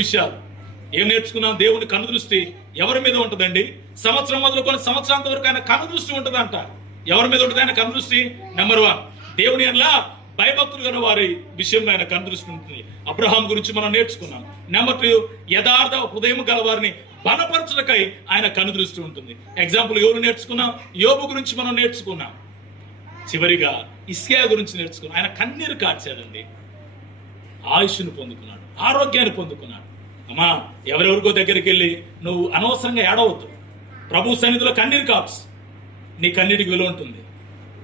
విషయాలు ఏం నేర్చుకున్నాం? దేవుని కనుదృష్టి ఎవరి మీద ఉంటుందండి? సంవత్సరం మొదలుకొని సంవత్సరాంత వరకు ఆయన కనుదృష్టి ఉంటుందంట. ఎవరి మీద ఉంటుంది ఆయన కనుదృష్టి? నెంబర్ 1, దేవుని అలా భయభక్తులు గల వారి విషయంలో ఆయన కనుదృష్టి ఉంటుంది. అబ్రహాం గురించి మనం నేర్చుకున్నాం. నెంబర్ 2, యథార్థ హృదయం గల వారిని బలపరచుటకై ఆయన కనుదృష్టి ఉంటుంది. ఎగ్జాంపుల్ ఎవరు నేర్చుకున్నాం? యోబు గురించి మనం నేర్చుకున్నాం. చివరిగా ఇస్కియా గురించి నేర్చుకున్నాం. ఆయన కన్నీరు కార్చాడండి, ఆయుష్ను పొందుకున్నాడు, ఆరోగ్యాన్ని పొందుకున్నాడు. అమ్మా, ఎవరెవరికో దగ్గరికి వెళ్ళి నువ్వు అనవసరంగా ఏడవద్దు. ప్రభు సన్నిధిలో కన్నీరు కార్చు, నీ కన్నీటికి విలువ ఉంటుంది.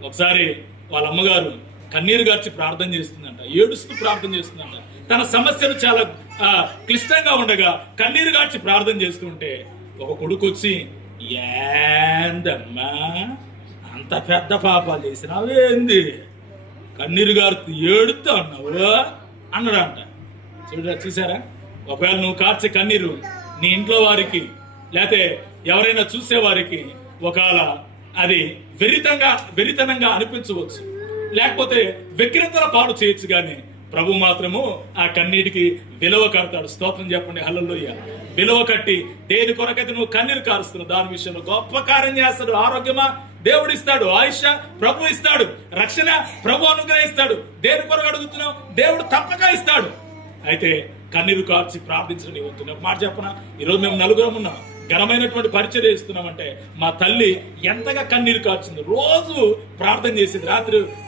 ఒకసారి వాళ్ళ అమ్మగారు కన్నీరు గార్చి ప్రార్థన చేస్తుందంట, ఏడుస్తూ ప్రార్థన చేస్తుందంట. తన సమస్యలు చాలా క్లిష్టంగా ఉండగా కన్నీరు గార్చి ప్రార్థన చేస్తుంటే ఒక కొడుకు వచ్చి, ఏందమ్మా అంత పెద్ద పాపాలు చేసినావేంది, కన్నీరు గారు ఏడుతా అన్నావు అన్నాడంట. చూసారా? ఒకవేళ నువ్వు కార్చే కన్నీరు నీ ఇంట్లో వారికి లేకపోతే ఎవరైనా చూసేవారికి ఒకవేళ అది వెరితనంగా అనిపించవచ్చు, లేకపోతే వ్యగ్రతల పాడు చేయొచ్చు. కానీ ప్రభు మాత్రము ఆ కన్నీటికి విలువ కడతాడు. స్తోత్రం చెప్పండి, హల్లెలూయా. విలువ కట్టి దేని కొరకైతే నువ్వు కన్నీరు కారుస్తున్నావు దాని విషయంలో గొప్ప కార్యం చేస్తాడు. ఆరోగ్యమా దేవుడు ఇస్తాడు, ఆయుష ప్రభు ఇస్తాడు, రక్షణ ప్రభు అనుగ్రహిస్తాడు. దేని కొరకు అడుగుతున్నావు? దేవుడు తప్పక ఇస్తాడు. అయితే కన్నీరు కార్చి ప్రార్థించడం నీ వంతు. మాట చెప్పనా, ఈరోజు మేము నలుగురం ఉన్నాం, ఘనమైనటువంటి పరిచర్య ఇస్తున్నామంటే మా తల్లి ఎంతగా కన్నీరు కార్చింది. రోజు ప్రార్థన చేసేది.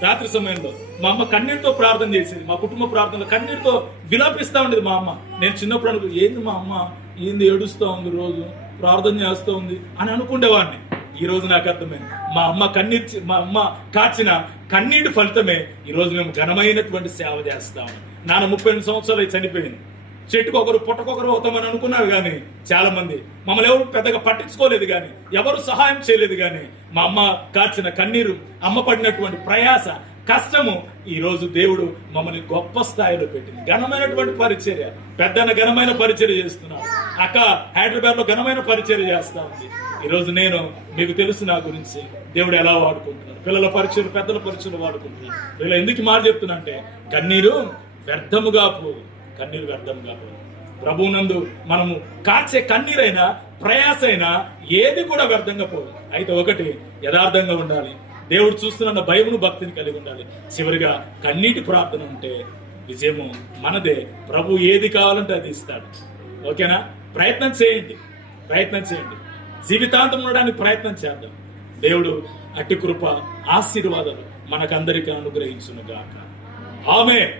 రాత్రి సమయంలో మా అమ్మ కన్నీరుతో ప్రార్థన చేసేది. మా కుటుంబ ప్రార్థనలో కన్నీరుతో విలాపిస్తా ఉండేది మా అమ్మ. నేను చిన్నప్పుడు అనుకో, ఏంది మా అమ్మ ఏంది ఏడుస్తూ ఉంది, రోజు ప్రార్థన చేస్తూ ఉంది అని అనుకునేవాడిని. ఈ రోజు నాకు అర్థమైంది, మా అమ్మ కార్చిన కన్నీటి ఫలితమే ఈరోజు మేము ఘనమైనటువంటి సేవ చేస్తాము. నాన్న 38 సంవత్సరాలు చనిపోయింది. చెట్టుకు ఒకరు పుట్టకొకరు అవుతామని అనుకున్నారు కానీ చాలా మంది మమ్మల్ని ఎవరు పెద్దగా పట్టించుకోలేదు, కానీ ఎవరు సహాయం చేయలేదు. కానీ మా అమ్మ కార్చిన కన్నీరు, అమ్మ పడినటువంటి ప్రయాస, కష్టము ఈ రోజు దేవుడు మమ్మల్ని గొప్ప స్థాయిలో పెట్టింది. ఘనమైనటువంటి పరిచర్య, పెద్దన ఘనమైన పరిచర్య చేస్తున్నాడు. అక్క హైదరాబాద్ లో ఘనమైన పరిచర్య చేస్తా ఉంది. ఈ రోజు నేను మీకు తెలుసు నా గురించి దేవుడు ఎలా వాడుకుంటున్నాడు. పిల్లల పరిచయం, పెద్దల పరిచయం వాడుకుంటున్నాడు. వీళ్ళు ఎందుకు మాట చెప్తున్నా అంటే కన్నీరు వ్యర్థముగా పోదు, కన్నీరు వ్యర్థంగా పోదు. ప్రభువునందు మనము కార్చే కన్నీరైనా ప్రయాసైనా ఏది కూడా వ్యర్థంగా పోదు. అయితే ఒకటి, యథార్థంగా ఉండాలి, దేవుడు చూస్తున్న భయమును భక్తిని కలిగి ఉండాలి. చివరిగా కన్నీటి ప్రార్థన ఉంటే విజయము మనదే. ప్రభు ఏది కావాలంటే అది ఇస్తాడు. ఓకేనా? ప్రయత్నం చేయండి. జీవితాంతం ఉండడానికి ప్రయత్నం చేద్దాం. దేవుడు అట్టి కృప, ఆశీర్వాదాలు మనకందరికీ అనుగ్రహించును గాక. ఆమేన్.